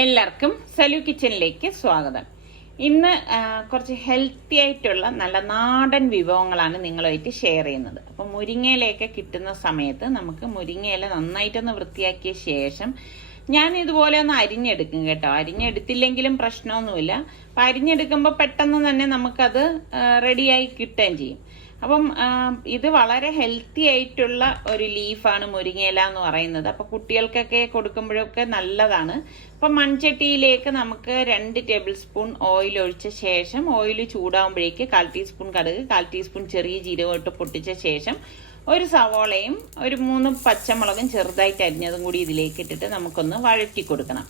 എല്ലാവർക്കും സലു കിച്ചണിലേക്ക് സ്വാഗതം. ഇന്ന് കുറച്ച് ഹെൽത്തി ആയിട്ടുള്ള നല്ല നാടൻ വിഭവങ്ങളാണ് നിങ്ങളുമായിട്ട് ഷെയർ ചെയ്യുന്നത്. അപ്പം മുരിങ്ങയിലയൊക്കെ കിട്ടുന്ന സമയത്ത് നമുക്ക് മുരിങ്ങയില നന്നായിട്ടൊന്ന് വൃത്തിയാക്കിയ ശേഷം ഞാൻ ഇതുപോലെ ഒന്ന് അരിഞ്ഞെടുക്കും കേട്ടോ. അരിഞ്ഞെടുത്തില്ലെങ്കിലും പ്രശ്നമൊന്നുമില്ല. അപ്പം അരിഞ്ഞെടുക്കുമ്പോൾ പെട്ടെന്ന് തന്നെ നമുക്കത് റെഡിയായി കിട്ടുകയും ചെയ്യും. അപ്പം ഇത് വളരെ ഹെൽത്തി ആയിട്ടുള്ള ഒരു ലീഫാണ് മുരിങ്ങയില എന്ന് പറയുന്നത്. അപ്പൊ കുട്ടികൾക്കൊക്കെ കൊടുക്കുമ്പോഴൊക്കെ നല്ലതാണ്. അപ്പൊ മൺചട്ടിയിലേക്ക് നമുക്ക് 2 ടേബിൾ സ്പൂൺ ഓയിൽ ഒഴിച്ച ശേഷം ഓയിൽ ചൂടാകുമ്പോഴേക്ക് 1/4 ടീസ്പൂൺ കടുക്, 1/4 ടീസ്പൂൺ ചെറിയ ജീരകം ഇട്ട് പൊട്ടിച്ച ശേഷം ഒരു സവോളയും ഒരു 3 പച്ചമുളകും ചെറുതായിട്ട് അരിഞ്ഞതും കൂടി ഇതിലേക്ക് ഇട്ടിട്ട് നമുക്കൊന്ന് വഴറ്റി കൊടുക്കണം.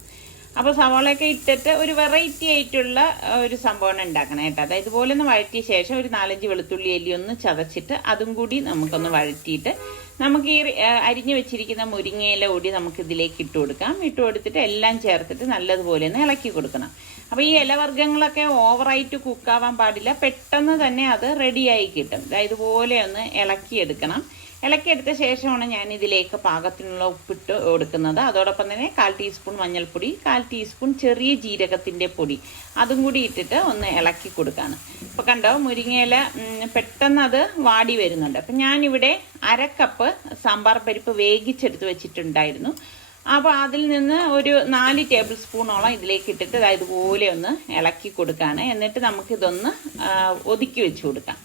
അപ്പോൾ സവാളയൊക്കെ ഇട്ടിട്ട് ഒരു വെറൈറ്റി ആയിട്ടുള്ള ഒരു സംഭവം ഉണ്ടാക്കണം കേട്ടോ. അതായത് ഇതുപോലെ ഒന്ന് വഴറ്റിയ ശേഷം ഒരു 4-5 വെളുത്തുള്ളി അല്ലി ഒന്ന് ചതച്ചിട്ട് അതും കൂടി നമുക്കൊന്ന് വഴറ്റിയിട്ട് നമുക്ക് ഈ അരിഞ്ഞു വെച്ചിരിക്കുന്ന മുരിങ്ങയില കൂടി നമുക്ക് ഇതിലേക്ക് ഇട്ട് കൊടുക്കാം. ഇട്ട് കൊടുത്തിട്ട് എല്ലാം ചേർത്തിട്ട് നല്ലതുപോലെ ഒന്ന് ഇളക്കി കൊടുക്കണം. അപ്പോൾ ഈ ഇലവർഗ്ഗങ്ങളൊക്കെ ഓവറായിട്ട് കുക്കാവാൻ പാടില്ല. പെട്ടെന്ന് തന്നെ അത് റെഡിയായി കിട്ടും. ഇതുപോലെ ഒന്ന് ഇളക്കിയെടുക്കണം. ഇളക്കിയെടുത്ത ശേഷമാണ് ഞാൻ ഇതിലേക്ക് പാകത്തിനുള്ള ഉപ്പിട്ട് കൊടുക്കുന്നത്. അതോടൊപ്പം തന്നെ 1/4 ടീസ്പൂൺ മഞ്ഞൾപ്പൊടി, 1/4 ടീസ്പൂൺ ചെറിയ ജീരകത്തിൻ്റെ പൊടി അതും കൂടി ഇട്ടിട്ട് ഒന്ന് ഇളക്കി കൊടുക്കുകയാണ്. ഇപ്പോൾ കണ്ടോ മുരിങ്ങയില പെട്ടെന്ന് അത് വാടി വരുന്നുണ്ട്. അപ്പം ഞാനിവിടെ 1/2 കപ്പ് സാമ്പാർ പരിപ്പ് വേവിച്ചെടുത്ത് വെച്ചിട്ടുണ്ടായിരുന്നു. അപ്പോൾ അതിൽ നിന്ന് ഒരു 4 ടേബിൾ സ്പൂണോളം ഇതിലേക്ക് ഇട്ടിട്ട് ഇതുപോലെ ഒന്ന് ഇളക്കി കൊടുക്കുകയാണ്. എന്നിട്ട് നമുക്കിതൊന്ന് ഒതുക്കി വെച്ച് കൊടുക്കാം.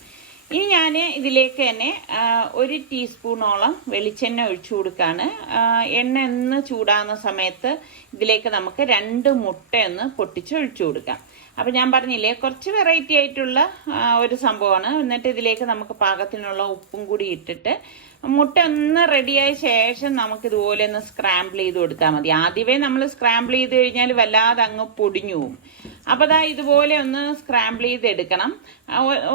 ഇനി ഞാൻ ഇതിലേക്ക് തന്നെ 1 ടീസ്പൂണോളം വെളിച്ചെണ്ണ ഒഴിച്ചു കൊടുക്കുകയാണ്. എണ്ണ ഒന്ന് ചൂടാകുന്ന സമയത്ത് ഇതിലേക്ക് നമുക്ക് 2 മുട്ടയൊന്ന് പൊട്ടിച്ച് ഒഴിച്ചു കൊടുക്കാം. അപ്പം ഞാൻ പറഞ്ഞില്ലേ കുറച്ച് വെറൈറ്റി ആയിട്ടുള്ള ഒരു സംഭവമാണ്. എന്നിട്ട് ഇതിലേക്ക് നമുക്ക് പാകത്തിനുള്ള ഉപ്പും കൂടി ഇട്ടിട്ട് മുട്ട ഒന്ന് റെഡിയായ ശേഷം നമുക്ക് ഇതുപോലെ ഒന്ന് സ്ക്രാമ്പിൾ ചെയ്ത് കൊടുത്താൽ മതി. ആദ്യമേ നമ്മൾ സ്ക്രാമ്പിൾ ചെയ്ത് കഴിഞ്ഞാൽ വല്ലാതെ അങ്ങ് പൊടിഞ്ഞു പോകും. അപ്പോൾ ഇതുപോലെ ഒന്ന് സ്ക്രാമ്പിൾ ചെയ്ത് എടുക്കണം.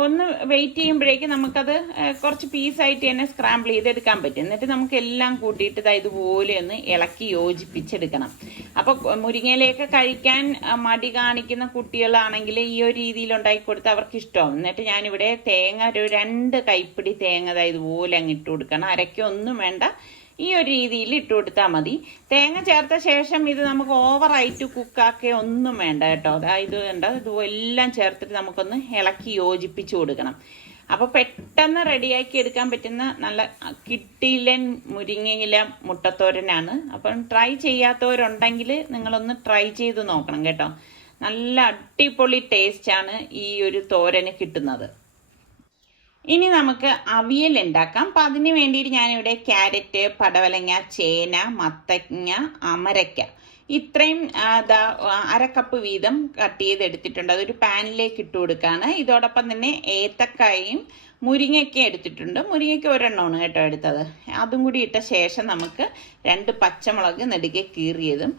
ഒന്ന് വെയിറ്റ് ചെയ്യുമ്പോഴേക്കും നമുക്കത് കുറച്ച് പീസായിട്ട് തന്നെ സ്ക്രാമ്പിൾ ചെയ്തെടുക്കാൻ പറ്റും. എന്നിട്ട് നമുക്ക് എല്ലാം കൂട്ടിയിട്ട് ഇതുപോലെ ഒന്ന് ഇളക്കി യോജിപ്പിച്ചെടുക്കണം. അപ്പോൾ മുരിങ്ങയിലയൊക്കെ കഴിക്കാൻ മടി കാണിക്കുന്ന കുട്ടികളാണെങ്കിൽ ഈ ഒരു രീതിയിൽ ഉണ്ടാക്കി കൊടുത്താൽ അവർക്ക് ഇഷ്ടമാവും. എന്നിട്ട് ഞാനിവിടെ തേങ്ങ ഒരു 2 കൈപ്പിടി തേങ്ങ ഇതുപോലെ അങ്ങ് ഇട്ട് കൊടുക്കണം. അരയ്ക്കൊന്നും വേണ്ട, ഈ ഒരു രീതിയിൽ ഇട്ട് കൊടുത്താൽ മതി. തേങ്ങ ചേർത്ത ശേഷം ഇത് നമുക്ക് ഓവറായിട്ട് കുക്കാക്കുക ഒന്നും വേണ്ട കേട്ടോ. അതായത് ഇതെല്ലാം ചേർത്തിട്ട് നമുക്കൊന്ന് ഇളക്കി യോജിപ്പിച്ചു കൊടുക്കണം. അപ്പൊ പെട്ടെന്ന് റെഡിയാക്കി എടുക്കാൻ പറ്റുന്ന നല്ല കിട്ടിയിലൻ മുരിങ്ങയില മുട്ടത്തോരനാണ്. അപ്പം ട്രൈ ചെയ്യാത്തവരുണ്ടെങ്കിൽ നിങ്ങളൊന്ന് ട്രൈ ചെയ്ത് നോക്കണം കേട്ടോ. നല്ല അടിപൊളി ടേസ്റ്റാണ് ഈ ഒരു തോരന് കിട്ടുന്നത്. ഇനി നമുക്ക് അവിയൽ ഉണ്ടാക്കാം. അപ്പം അതിന് വേണ്ടിയിട്ട് ഞാനിവിടെ ക്യാരറ്റ്, പടവലങ്ങ, ചേന, മത്തങ്ങ, അമരയ്ക്ക ഇത്രയും 1/2 കപ്പ് വീതം കട്ട് ചെയ്തെടുത്തിട്ടുണ്ട്. അതൊരു പാനിലേക്ക് ഇട്ട് കൊടുക്കുകയാണ്. ഇതോടൊപ്പം തന്നെ ഏത്തക്കായും മുരിങ്ങയ്ക്ക എടുത്തിട്ടുണ്ട്. മുരിങ്ങയ്ക്ക ഒരെണ്ണമാണ് കേട്ടോ എടുത്തത്. അതും കൂടി ഇട്ട ശേഷം നമുക്ക് 2 പച്ചമുളക് നെടുകെ കീറിയതും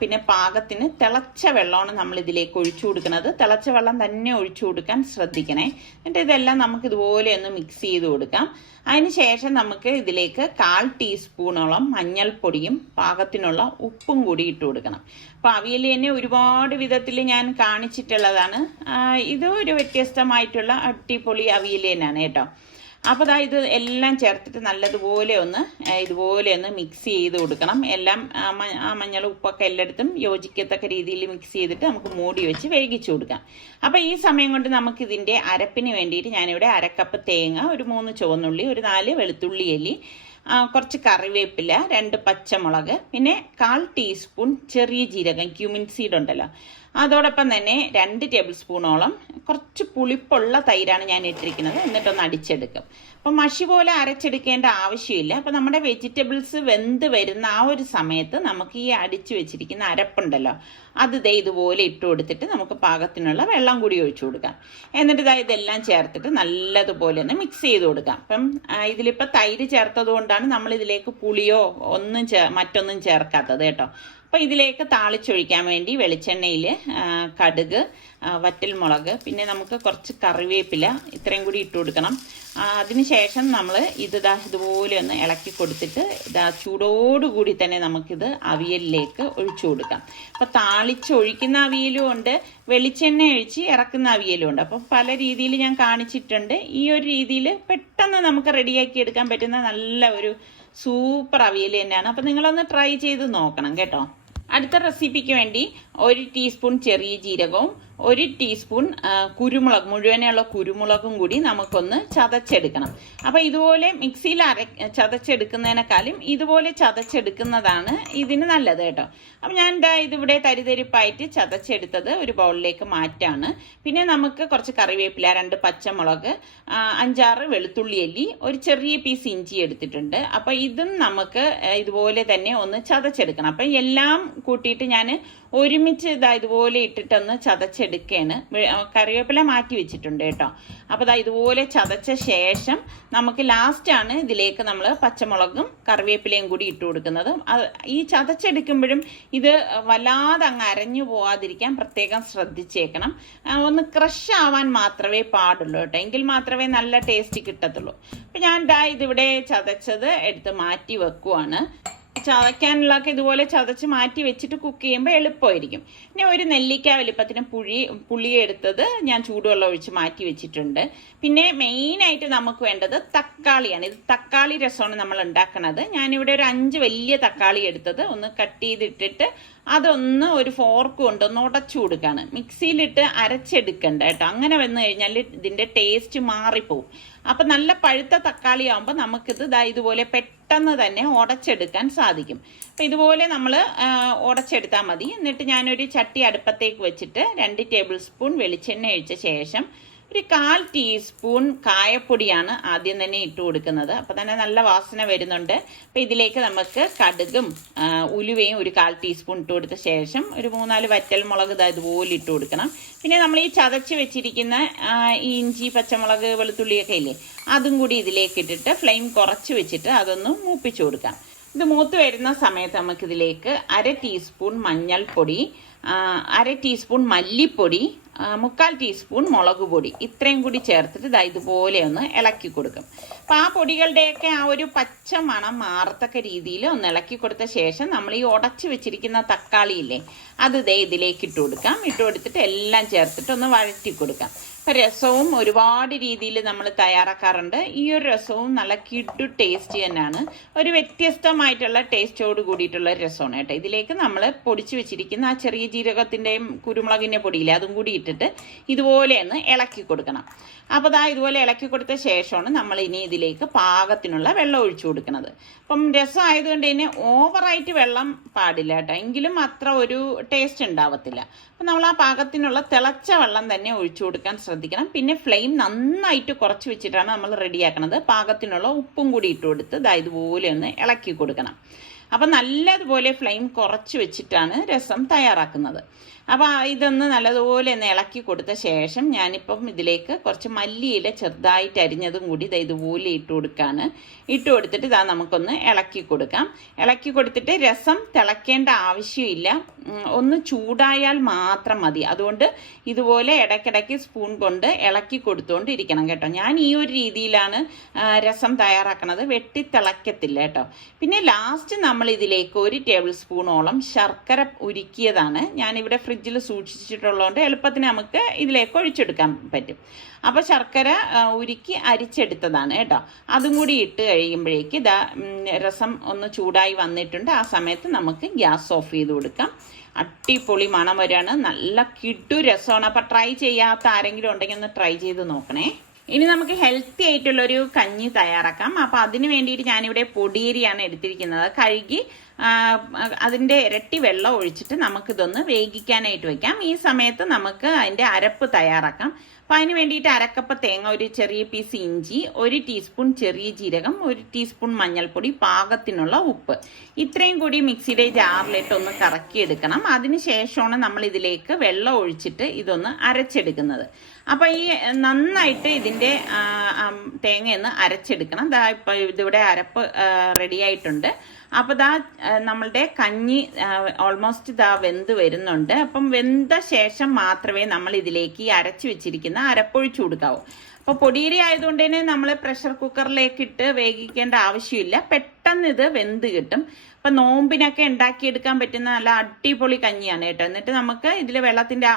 പിന്നെ പാകത്തിന് തിളച്ച വെള്ളമാണ് നമ്മൾ ഇതിലേക്ക് ഒഴിച്ചു കൊടുക്കുന്നത്. തിളച്ച വെള്ളം തന്നെ ഒഴിച്ചു കൊടുക്കാൻ ശ്രദ്ധിക്കണേ. എന്നിട്ട് ഇതെല്ലാം നമുക്ക് ഇതുപോലെ ഒന്ന് മിക്സ് ചെയ്ത് കൊടുക്കാം. അതിനുശേഷം നമുക്ക് ഇതിലേക്ക് 1/4 ടീസ്പൂണോളം മഞ്ഞൾപ്പൊടിയും പാകത്തിനുള്ള ഉപ്പും കൂടി ഇട്ട് കൊടുക്കണം. അപ്പോൾ അവിയൽ തന്നെ ഒരുപാട് വിധത്തിൽ ഞാൻ കാണിച്ചിട്ടുള്ളതാണ്. ഇത് ഒരു വ്യത്യസ്തമായിട്ടുള്ള അടിപൊളി അവിയൽ തന്നെയാണ് കേട്ടോ. അപ്പോൾ ഇത് എല്ലാം ചേർത്തിട്ട് നല്ലതുപോലെ ഒന്ന് ഇതുപോലെ ഒന്ന് മിക്സ് ചെയ്ത് കൊടുക്കണം. എല്ലാം മഞ്ഞൾ ഉപ്പൊക്കെ എല്ലായിടത്തും യോജിക്കത്തക്ക രീതിയിൽ മിക്സ് ചെയ്തിട്ട് നമുക്ക് മൂടി വെച്ച് വേവിച്ചു കൊടുക്കാം. അപ്പോൾ ഈ സമയം കൊണ്ട് നമുക്ക് ഇതിൻ്റെ അരപ്പിന് വേണ്ടിയിട്ട് ഞാനിവിടെ 1/2 കപ്പ് തേങ്ങ, ഒരു 3 ചുവന്നുള്ളി, ഒരു 4 വെളുത്തുള്ളി അല്ലി, കുറച്ച് കറിവേപ്പില, 2 പച്ചമുളക്, പിന്നെ 1/4 ടീസ്പൂൺ ചെറിയ ജീരകം, ക്യൂമിൻ സീഡ് ഉണ്ടല്ലോ, അതോടൊപ്പം തന്നെ 2 ടേബിൾ സ്പൂണോളം കുറച്ച് പുളിപ്പുള്ള തൈരാണ് ഞാൻ ഇട്ടിരിക്കുന്നത്. എന്നിട്ടൊന്ന് അടിച്ചെടുക്കും. അപ്പം മഷി പോലെ അരച്ചെടുക്കേണ്ട ആവശ്യമില്ല. അപ്പം നമ്മുടെ വെജിറ്റബിൾസ് വെന്ത് വരുന്ന ആ ഒരു സമയത്ത് നമുക്ക് ഈ അടിച്ചു വെച്ചിരിക്കുന്ന അരപ്പുണ്ടല്ലോ അത് ഇതുപോലെ ഇട്ട് കൊടുത്തിട്ട് നമുക്ക് പാകത്തിനുള്ള വെള്ളം കൂടി ഒഴിച്ചു കൊടുക്കാം. എന്നിട്ട് ഇതെല്ലാം ചേർത്തിട്ട് നല്ലതുപോലെ ഒന്ന് മിക്സ് ചെയ്ത് കൊടുക്കാം. അപ്പം ഇതിലിപ്പോൾ തൈര് ചേർത്തത് കൊണ്ടാണ് നമ്മൾ ഇതിലേക്ക് പുളിയോ മറ്റൊന്നും ചേർക്കാത്തത് കേട്ടോ. അപ്പോൾ ഇതിലേക്ക് താളിച്ചൊഴിക്കാൻ വേണ്ടി വെളിച്ചെണ്ണയിൽ കടുക്, വറ്റൽമുളക്, പിന്നെ നമുക്ക് കുറച്ച് കറിവേപ്പില ഇത്രയും കൂടി ഇട്ട് കൊടുക്കണം. അതിനുശേഷം നമ്മൾ ഇതുപോലെ ഒന്ന് ഇളക്കി കൊടുത്തിട്ട് ചൂടോടുകൂടി തന്നെ നമുക്കിത് അവിയലിലേക്ക് ഒഴിച്ചു കൊടുക്കാം. അപ്പോൾ താളിച്ചൊഴിക്കുന്ന അവിയലും ഉണ്ട്, വെളിച്ചെണ്ണ ഒഴിച്ച് ഇറക്കുന്ന അവിയലും ഉണ്ട്. അപ്പം പല രീതിയിൽ ഞാൻ കാണിച്ചിട്ടുണ്ട്. ഈ ഒരു രീതിയിൽ പെട്ടെന്ന് നമുക്ക് റെഡിയാക്കി എടുക്കാൻ പറ്റുന്ന നല്ല ഒരു സൂപ്പർ അവിയൽ തന്നെയാണ്. അപ്പം നിങ്ങളൊന്ന് ട്രൈ ചെയ്ത് നോക്കണം കേട്ടോ. അടുത്ത റെസിപ്പിക്ക് വേണ്ടി 1 ടീസ്പൂൺ ചെറിയ ജീരകവും 1 ടീസ്പൂൺ കുരുമുളക്, മുഴുവനുള്ള കുരുമുളകും കൂടി നമുക്കൊന്ന് ചതച്ചെടുക്കണം. അപ്പോൾ ഇതുപോലെ മിക്സിയിൽ ചതച്ചെടുക്കുന്നതിനേക്കാളും ഇതുപോലെ ചതച്ചെടുക്കുന്നതാണ് ഇതിന് നല്ലത് കേട്ടോ. അപ്പം ഞാൻ ഇതിവിടെ തരിതരിപ്പായിട്ട് ചതച്ചെടുത്തത് ഒരു ബൗളിലേക്ക് മാറ്റാണ്. പിന്നെ നമുക്ക് കുറച്ച് കറിവേപ്പില, 2 പച്ചമുളക്, 5-6 വെളുത്തുള്ളി അല്ലി, ഒരു ചെറിയ പീസ് ഇഞ്ചി എടുത്തിട്ടുണ്ട്. അപ്പോൾ ഇതും നമുക്ക് ഇതുപോലെ തന്നെ ഒന്ന് ചതച്ചെടുക്കണം. അപ്പം എല്ലാം കൂട്ടിയിട്ട് ഞാൻ ഒരുമിച്ച് ഇതുപോലെ ഇട്ടിട്ടൊന്ന് ചതച്ചെടുക്കുകയാണ്. കറിവേപ്പില മാറ്റി വെച്ചിട്ടുണ്ട് കേട്ടോ. അപ്പോൾ ഇതുപോലെ ചതച്ച ശേഷം നമുക്ക് ലാസ്റ്റാണ് ഇതിലേക്ക് നമ്മൾ പച്ചമുളകും കറിവേപ്പിലയും കൂടി ഇട്ട് കൊടുക്കുന്നത്. ഈ ചതച്ചെടുക്കുമ്പോഴും ഇത് വല്ലാതെ അങ്ങ് അരഞ്ഞു പോവാതിരിക്കാൻ പ്രത്യേകം ശ്രദ്ധിച്ചേക്കണം. ഒന്ന് ക്രഷ് ആവാൻ മാത്രമേ പാടുള്ളൂ കേട്ടോ, എങ്കിൽ മാത്രമേ നല്ല ടേസ്റ്റ് കിട്ടത്തുള്ളൂ. അപ്പം ഞാൻ ഇതിവിടെ ചതച്ചത് എടുത്ത് മാറ്റി വെക്കുവാണ്. ചതയ്ക്കാനുള്ളതൊക്കെ ഇതുപോലെ ചതച്ച് മാറ്റി വെച്ചിട്ട് കുക്ക് ചെയ്യുമ്പോൾ എളുപ്പമായിരിക്കും. പിന്നെ ഒരു നെല്ലിക്ക വലിപ്പത്തിന് പുളി എടുത്തത് ഞാൻ ചൂടുവെള്ളം ഒഴിച്ച് മാറ്റി വെച്ചിട്ടുണ്ട്. പിന്നെ മെയിനായിട്ട് നമുക്ക് വേണ്ടത് തക്കാളിയാണ്. ഇത് തക്കാളി രസമാണ് നമ്മൾ ഉണ്ടാക്കുന്നത്. ഞാനിവിടെ ഒരു 5 വലിയ തക്കാളി എടുത്തത് ഒന്ന് കട്ട് ചെയ്തിട്ടിട്ട് അതൊന്ന് ഒരു ഫോർക്ക് കൊണ്ടൊന്ന് ഉടച്ചു കൊടുക്കുകയാണ്. മിക്സിയിലിട്ട് അരച്ചെടുക്കണ്ട കേട്ടോ, അങ്ങനെ വന്നു കഴിഞ്ഞാൽ ഇതിൻ്റെ ടേസ്റ്റ് മാറിപ്പോവും. അപ്പം നല്ല പഴുത്ത തക്കാളി ആകുമ്പോൾ നമുക്കിത് ഇതുപോലെ പെട്ടെന്ന് തന്നെ ഉടച്ചെടുക്കാൻ സാധിക്കും. അപ്പം ഇതുപോലെ നമ്മൾ ഉടച്ചെടുത്താൽ മതി. എന്നിട്ട് ഞാനൊരു ചട്ടി അടുപ്പത്തേക്ക് വെച്ചിട്ട് 2 ടേബിൾ സ്പൂൺ വെളിച്ചെണ്ണ ഒഴിച്ച ശേഷം ഒരു 1/4 ടീസ്പൂൺ കായപ്പൊടിയാണ് ആദ്യം തന്നെ ഇട്ട് കൊടുക്കുന്നത്. അപ്പം തന്നെ നല്ല വാസന വരുന്നുണ്ട്. അപ്പം ഇതിലേക്ക് നമുക്ക് കടുകും ഉലുവയും ഒരു 1/4 ടീസ്പൂൺ ഇട്ട് കൊടുത്ത ശേഷം ഒരു 3-4 വറ്റൽ മുളക് ഇതുപോലെ ഇട്ട് കൊടുക്കണം. പിന്നെ നമ്മൾ ഈ ചതച്ച് വെച്ചിരിക്കുന്ന ഇഞ്ചി, പച്ചമുളക്, വെളുത്തുള്ളിയൊക്കെ ഇല്ലേ, അതും കൂടി ഇതിലേക്ക് ഇട്ടിട്ട് ഫ്ലെയിം കുറച്ച് വെച്ചിട്ട് അതൊന്ന് മൂപ്പിച്ചു കൊടുക്കാം. ഇത് മൂത്ത് വരുന്ന സമയത്ത് നമുക്കിതിലേക്ക് 1/2 ടീസ്പൂൺ മഞ്ഞൾപ്പൊടി, 1/2 ടീസ്പൂൺ മല്ലിപ്പൊടി, 3/4 ടീസ്പൂൺ മുളക് പൊടി, ഇത്രയും കൂടി ചേർത്തിട്ട് ഇതുപോലെ ഒന്ന് ഇളക്കി കൊടുക്കും. അപ്പം ആ പൊടികളുടെയൊക്കെ ആ ഒരു പച്ച മണം മാറത്തക്ക രീതിയിൽ ഒന്ന് ഇളക്കി കൊടുത്ത ശേഷം നമ്മൾ ഈ ഉടച്ച് വെച്ചിരിക്കുന്ന തക്കാളി ഇല്ലേ, അത് ഇതിലേക്ക് ഇട്ട് കൊടുക്കാം. ഇട്ട് കൊടുത്തിട്ട് എല്ലാം ചേർത്തിട്ട് ഒന്ന് വഴറ്റി കൊടുക്കാം. അപ്പം രസവും ഒരുപാട് രീതിയിൽ നമ്മൾ തയ്യാറാക്കാറുണ്ട്. ഈ ഒരു രസവും നല്ല കിഡു ടേസ്റ്റ് തന്നെയാണ്. ഒരു വ്യത്യസ്തമായിട്ടുള്ള ടേസ്റ്റോട് കൂടിയിട്ടുള്ള രസമാണ് കേട്ടോ. ഇതിലേക്ക് നമ്മൾ പൊടിച്ച് വെച്ചിരിക്കുന്ന ആ ചെറിയ ജീരകത്തിൻ്റെയും കുരുമുളകിൻ്റെ പൊടിയില്ലേ, അതും കൂടി ഇട്ടിട്ട് ഇതുപോലെ ഒന്ന് ഇളക്കി കൊടുക്കണം. അപ്പോൾ ഇതുപോലെ ഇളക്കി കൊടുത്ത ശേഷമാണ് നമ്മൾ ഇനി ഇതിലേക്ക് പാകത്തിനുള്ള വെള്ളം ഒഴിച്ചു കൊടുക്കുന്നത്. അപ്പം രസം ആയതുകൊണ്ട് തന്നെ ഓവറായിട്ട് വെള്ളം പാടില്ല കേട്ടോ, എങ്കിലും അത്ര ഒരു ടേസ്റ്റ് ഉണ്ടാവത്തില്ല. അപ്പം നമ്മൾ ആ പാകത്തിനുള്ള തിളച്ച വെള്ളം തന്നെ ഒഴിച്ചു കൊടുക്കാൻ ശ്രദ്ധിക്കണം. പിന്നെ ഫ്ലെയിം നന്നായിട്ട് കുറച്ച് വെച്ചിട്ടാണ് നമ്മൾ റെഡിയാക്കുന്നത്. പാകത്തിനുള്ള ഉപ്പും കൂടി ഇട്ട് കൊടുത്ത് ഇതുപോലെ ഒന്ന് ഇളക്കി കൊടുക്കണം. അപ്പം നല്ലതുപോലെ ഫ്ലെയിം കുറച്ച് വെച്ചിട്ടാണ് രസം തയ്യാറാക്കുന്നത്. അപ്പോൾ ഇതൊന്ന് നല്ലതുപോലെ ഒന്ന് ഇളക്കി കൊടുത്ത ശേഷം ഞാനിപ്പം ഇതിലേക്ക് കുറച്ച് മല്ലിയില ചെറുതായിട്ട് അരിഞ്ഞതും കൂടി ഇതുപോലെ ഇട്ട് കൊടുക്കുകയാണ്. ഇട്ട് കൊടുത്തിട്ട് നമുക്കൊന്ന് ഇളക്കി കൊടുക്കാം. ഇളക്കി കൊടുത്തിട്ട് രസം തിളയ്ക്കേണ്ട ആവശ്യമില്ല, ഒന്ന് ചൂടായാൽ മാത്രം മതി. അതുകൊണ്ട് ഇതുപോലെ ഇടയ്ക്കിടയ്ക്ക് സ്പൂൺ കൊണ്ട് ഇളക്കി കൊടുത്തുകൊണ്ട് ഇരിക്കണം കേട്ടോ. ഞാൻ ഈ ഒരു രീതിയിലാണ് രസം തയ്യാറാക്കുന്നത്, വെട്ടി തിളയ്ക്കത്തില്ല കേട്ടോ. പിന്നെ ലാസ്റ്റ് നമ്മൾ ഇതിലേക്ക് 1 ടേബിൾ സ്പൂണോളം ശർക്കര ഉരുക്കിയതാണ് ഞാനിവിടെ ഫ്രിഡ്ജിൽ സൂക്ഷിച്ചിട്ടുള്ളതുകൊണ്ട് എളുപ്പത്തിന് നമുക്ക് ഇതിലേക്ക് ഒഴിച്ചെടുക്കാൻ പറ്റും. അപ്പോൾ ശർക്കര ഉരുക്കി അരിച്ചെടുത്തതാണ് കേട്ടോ. അതും കൂടി ഇട്ട് കഴിയുമ്പോഴേക്ക് രസം ഒന്ന് ചൂടായി വന്നിട്ടുണ്ട്. ആ സമയത്ത് നമുക്ക് ഗ്യാസ് ഓഫ് ചെയ്ത് കൊടുക്കാം. അടിപൊളി മണം വരികയാണ്, നല്ല കിഡു രസമാണ്. അപ്പോൾ ട്രൈ ചെയ്യാത്ത ആരെങ്കിലും ഉണ്ടെങ്കിൽ ഒന്ന് ട്രൈ ചെയ്ത് നോക്കണേ. ഇനി നമുക്ക് ഹെൽത്തി ആയിട്ടുള്ളൊരു കഞ്ഞി തയ്യാറാക്കാം. അപ്പോൾ അതിന് വേണ്ടിയിട്ട് ഞാനിവിടെ പൊടിയരിയാണ് എടുത്തിരിക്കുന്നത്. കഴുകി അതിൻ്റെ ഇരട്ടി വെള്ളം ഒഴിച്ചിട്ട് നമുക്കിതൊന്ന് വേവിക്കാനായിട്ട് വെക്കാം. ഈ സമയത്ത് നമുക്ക് അതിൻ്റെ അരപ്പ് തയ്യാറാക്കാം. അപ്പോൾ അതിന് വേണ്ടിയിട്ട് 1 കപ്പ് തേങ്ങ, ഒരു ചെറിയ പീസ് ഇഞ്ചി, 1 ടീസ്പൂൺ ചെറിയ ജീരകം, 1 ടീസ്പൂൺ മഞ്ഞൾപ്പൊടി, പാകത്തിനുള്ള ഉപ്പ്, ഇത്രയും കൂടി മിക്സിയുടെ ജാറിലിട്ട് ഒന്ന് കറക്കിയെടുക്കണം. അതിന് ശേഷമാണ് നമ്മൾ ഇതിലേക്ക് വെള്ളം ഒഴിച്ചിട്ട് ഇതൊന്ന് അരച്ചെടുക്കുന്നത്. അപ്പോൾ ഈ നന്നായിട്ട് ഇതിൻ്റെ തേങ്ങയൊന്ന് അരച്ചെടുക്കണം. ഇപ്പോൾ ഇതിവിടെ അരപ്പ് റെഡി ആയിട്ടുണ്ട്. അപ്പോൾ നമ്മളുടെ കഞ്ഞി ഓൾമോസ്റ്റ് വെന്ത് വരുന്നുണ്ട്. അപ്പം വെന്ത ശേഷം മാത്രമേ നമ്മൾ ഇതിലേക്ക് ഈ അരച്ചു വെച്ചിരിക്കുന്ന അരപ്പൊഴിച്ചു കൊടുക്കാവൂ. അപ്പോൾ പൊടിയരി ആയതുകൊണ്ട് തന്നെ നമ്മൾ പ്രഷർ കുക്കറിലേക്ക് ഇട്ട് വേവിക്കേണ്ട ആവശ്യമില്ല, പെട്ടെന്ന് ഇത് വെന്ത് കിട്ടും. അപ്പം നോമ്പിനൊക്കെ ഉണ്ടാക്കിയെടുക്കാൻ പറ്റുന്ന നല്ല അടിപൊളി കഞ്ഞിയാണ് കേട്ടോ. എന്നിട്ട് നമുക്ക് ഇതിൽ വെള്ളത്തിൻ്റെ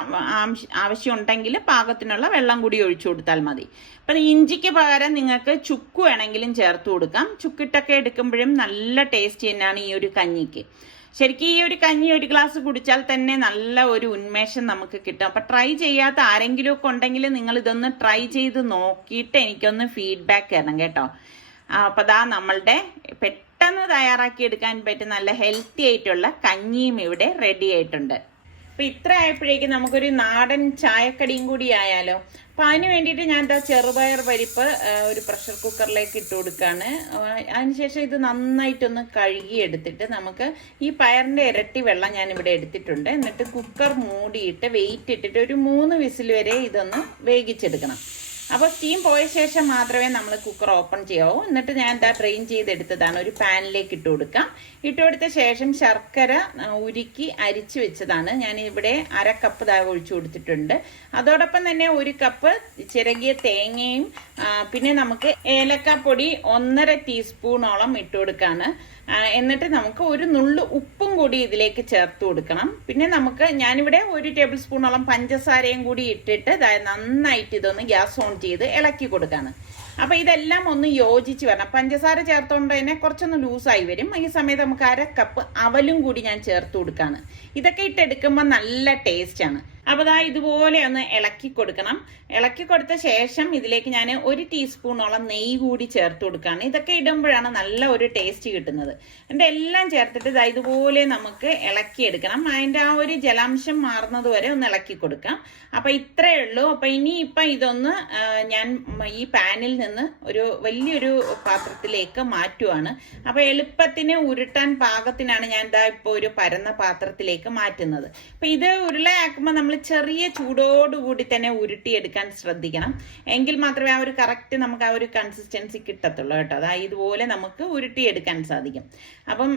ആവശ്യം ഉണ്ടെങ്കിൽ പാകത്തിനുള്ള വെള്ളം കൂടി ഒഴിച്ചു കൊടുത്താൽ മതി. അപ്പം ഇഞ്ചിക്ക് പകരം നിങ്ങൾക്ക് ചുക്ക് വേണമെങ്കിലും ചേർത്ത് കൊടുക്കാം. ചുക്കിട്ടൊക്കെ എടുക്കുമ്പോഴും നല്ല ടേസ്റ്റ് തന്നെയാണ് ഈ ഒരു കഞ്ഞിക്ക്. ശരിക്കും ഈ ഒരു കഞ്ഞി ഒരു ഗ്ലാസ് കുടിച്ചാൽ തന്നെ നല്ല ഒരു ഉന്മേഷം നമുക്ക് കിട്ടും. അപ്പം ട്രൈ ചെയ്യാത്ത ആരെങ്കിലും ഒക്കെ ഉണ്ടെങ്കിൽ നിങ്ങൾ ഇതൊന്ന് ട്രൈ ചെയ്ത് നോക്കിയിട്ട് എനിക്കൊന്ന് ഫീഡ്ബാക്ക് തരണം കേട്ടോ. അപ്പം ദാ നമ്മളുടെ പെട്ടെന്ന് തയ്യാറാക്കി എടുക്കാൻ പറ്റുന്ന നല്ല ഹെൽത്തി ആയിട്ടുള്ള കഞ്ഞിയും ഇവിടെ റെഡി ആയിട്ടുണ്ട്. അപ്പം ഇത്ര ആയപ്പോഴേക്കും നമുക്കൊരു നാടൻ ചായക്കടിയും കൂടി ആയാലോ. അപ്പം അതിന് വേണ്ടിയിട്ട് ഞാൻ എന്താ ചെറുപയർ പരിപ്പ് ഒരു പ്രഷർ കുക്കറിലേക്ക് ഇട്ട് കൊടുക്കുകയാണ്. അതിനുശേഷം ഇത് നന്നായിട്ടൊന്ന് കഴുകി എടുത്തിട്ട് നമുക്ക് ഈ പയറിൻ്റെ ഇരട്ടി വെള്ളം ഞാനിവിടെ എടുത്തിട്ടുണ്ട്. എന്നിട്ട് കുക്കർ മൂടിയിട്ട് വെയിറ്റ് ഇട്ടിട്ട് ഒരു 3 വിസിൽ വരെ ഇതൊന്ന് വേവിച്ചെടുക്കണം. അപ്പോൾ സ്റ്റീം പോയ ശേഷം മാത്രമേ നമ്മൾ കുക്കർ ഓപ്പൺ ചെയ്യാവൂ. എന്നിട്ട് ഞാൻ എന്താ ഡ്രെയിൻ ചെയ്തെടുത്തതാണ്, ഒരു പാനിലേക്ക് ഇട്ട് കൊടുക്കാം. ഇട്ട് കൊടുത്ത ശേഷം ശർക്കര ഉരുക്കി അരിച്ചു വെച്ചതാണ് ഞാൻ ഇവിടെ 1/2 കപ്പ് ഒഴിച്ചു കൊടുത്തിട്ടുണ്ട്. അതോടൊപ്പം തന്നെ 1 കപ്പ് ചിരകിയ തേങ്ങയും പിന്നെ നമുക്ക് ഏലക്കാപ്പൊടി 1.5 ടീസ്പൂണോളം ഇട്ട് കൊടുക്കാണ്. എന്നിട്ട് നമുക്ക് ഒരു നുള്ളു ഉപ്പും കൂടി ഇതിലേക്ക് ചേർത്ത് കൊടുക്കണം. പിന്നെ നമുക്ക് ഞാനിവിടെ 1 ടേബിൾ സ്പൂണോളം പഞ്ചസാരയും കൂടി ഇട്ടിട്ട് നന്നായിട്ട് ഇതൊന്ന് ഗ്യാസ് ഓൺ ചെയ്ത് ഇളക്കി കൊടുക്കാണ്. അപ്പൊ ഇതെല്ലാം ഒന്ന് യോജിച്ച് വരണം. പഞ്ചസാര ചേർത്തോണ്ട് തന്നെ കുറച്ചൊന്ന് ലൂസായി വരും. ഈ സമയത്ത് നമുക്ക് 1/2 കപ്പ് അവലും കൂടി ഞാൻ ചേർത്ത് കൊടുക്കാണ്. ഇതൊക്കെ ഇട്ടെടുക്കുമ്പോൾ നല്ല ടേസ്റ്റ് ആണ്. അപ്പോൾ ദാ ഇതുപോലെ ഒന്ന് ഇളക്കി കൊടുക്കണം. ഇളക്കി കൊടുത്ത ശേഷം ഇതിലേക്ക് ഞാൻ 1 ടീസ്പൂണോളം നെയ്യ് കൂടി ചേർത്ത് കൊടുക്കുകയാണ്. ഇതൊക്കെ ഇടുമ്പോഴാണ് നല്ല ഒരു ടേസ്റ്റ് കിട്ടുന്നത്. എന്നിട്ട് എല്ലാം ചേർത്തിട്ട് ദാ ഇതുപോലെ നമുക്ക് ഇളക്കിയെടുക്കണം. അതിൻ്റെ ആ ഒരു ജലാംശം മാറുന്നത് വരെ ഒന്ന് ഇളക്കി കൊടുക്കാം. അപ്പം ഇത്രയേ ഉള്ളൂ. അപ്പം ഇനിയിപ്പം ഇതൊന്ന് ഞാൻ ഈ പാനിൽ നിന്ന് ഒരു വലിയൊരു പാത്രത്തിലേക്ക് മാറ്റുവാണ്. അപ്പം എളുപ്പത്തിന് ഉരുട്ടാൻ പാകത്തിനാണ് ഞാൻ ദാ ഇപ്പോൾ ഒരു പരന്ന പാത്രത്തിലേക്ക് മാറ്റുന്നത്. അപ്പം ഇത് ഉരുളയാക്കുമ്പോൾ നമ്മൾ ചെറിയ ചൂടോടുകൂടി തന്നെ ഉരുട്ടിയെടുക്കാൻ ശ്രദ്ധിക്കണം. എങ്കിൽ മാത്രമേ ആ ഒരു കറക്റ്റ് നമുക്ക് ആ ഒരു കൺസിസ്റ്റൻസി കിട്ടത്തുള്ളൂ കേട്ടോ. അതായത് ഇതുപോലെ നമുക്ക് ഉരുട്ടിയെടുക്കാൻ സാധിക്കും. അപ്പം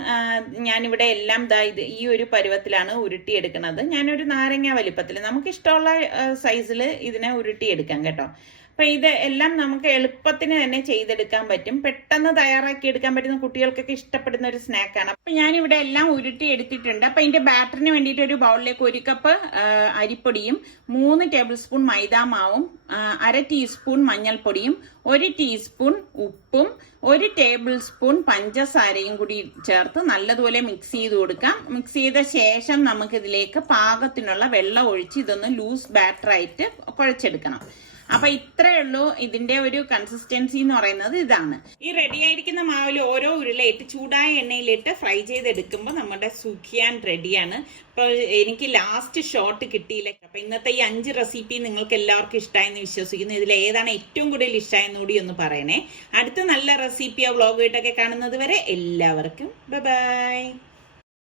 ഞാനിവിടെ എല്ലാം ഈ ഒരു പരുവത്തിലാണ് ഉരുട്ടിയെടുക്കുന്നത്. ഞാനൊരു നാരങ്ങ വലിപ്പത്തിൽ നമുക്ക് ഇഷ്ടമുള്ള സൈസിൽ ഇതിനെ ഉരുട്ടിയെടുക്കാം കേട്ടോ. അപ്പം ഇത് എല്ലാം നമുക്ക് എളുപ്പത്തിന് തന്നെ ചെയ്തെടുക്കാൻ പറ്റും. പെട്ടെന്ന് തയ്യാറാക്കി എടുക്കാൻ പറ്റുന്ന കുട്ടികൾക്കൊക്കെ ഇഷ്ടപ്പെടുന്ന ഒരു സ്നാക്കാണ്. അപ്പം ഞാനിവിടെ എല്ലാം ഉരുട്ടി എടുത്തിട്ടുണ്ട്. അപ്പം ഇതിന്റെ ബാറ്ററിന് വേണ്ടിയിട്ട് ഒരു ബൗളിലേക്ക് 1 കപ്പ് അരിപ്പൊടിയും 3 ടേബിൾ സ്പൂൺ മൈദാമാവും 1/2 ടീസ്പൂൺ മഞ്ഞൾപ്പൊടിയും 1 ടീസ്പൂൺ ഉപ്പും 1 ടേബിൾ സ്പൂൺ പഞ്ചസാരയും കൂടി ചേർത്ത് നല്ലതുപോലെ മിക്സ് ചെയ്ത് കൊടുക്കാം. മിക്സ് ചെയ്ത ശേഷം നമുക്ക് ഇതിലേക്ക് പാകത്തിനുള്ള വെള്ളം ഒഴിച്ച് ഇതൊന്ന് ലൂസ് ബാറ്ററായിട്ട് കുഴച്ചെടുക്കണം. അപ്പൊ ഇത്രയേ ഉള്ളൂ. ഇതിന്റെ ഒരു കൺസിസ്റ്റൻസി എന്ന് പറയുന്നത് ഇതാണ്. ഈ റെഡി ആയിരിക്കുന്ന മാവിൽ ഓരോ ഉരുളയിട്ട് ചൂടായ എണ്ണയിലിട്ട് ഫ്രൈ ചെയ്തെടുക്കുമ്പോൾ നമ്മുടെ സുഖിയാൻ റെഡിയാണ്. ഇപ്പൊ എനിക്ക് ലാസ്റ്റ് ഷോട്ട് കിട്ടിയില്ല. അപ്പൊ ഇന്നത്തെ ഈ 5 റെസിപ്പി നിങ്ങൾക്ക് എല്ലാവർക്കും ഇഷ്ടമായെന്ന് വിശ്വസിക്കുന്നു. ഇതിൽ ഏതാണ് ഏറ്റവും കൂടുതൽ ഇഷ്ടമായെന്ന് കൂടി ഒന്ന് പറയണേ. അടുത്ത നല്ല റെസിപ്പിയോ വ്ളോഗായിട്ടൊക്കെ കാണുന്നത് വരെ എല്ലാവർക്കും ബൈ ബൈ.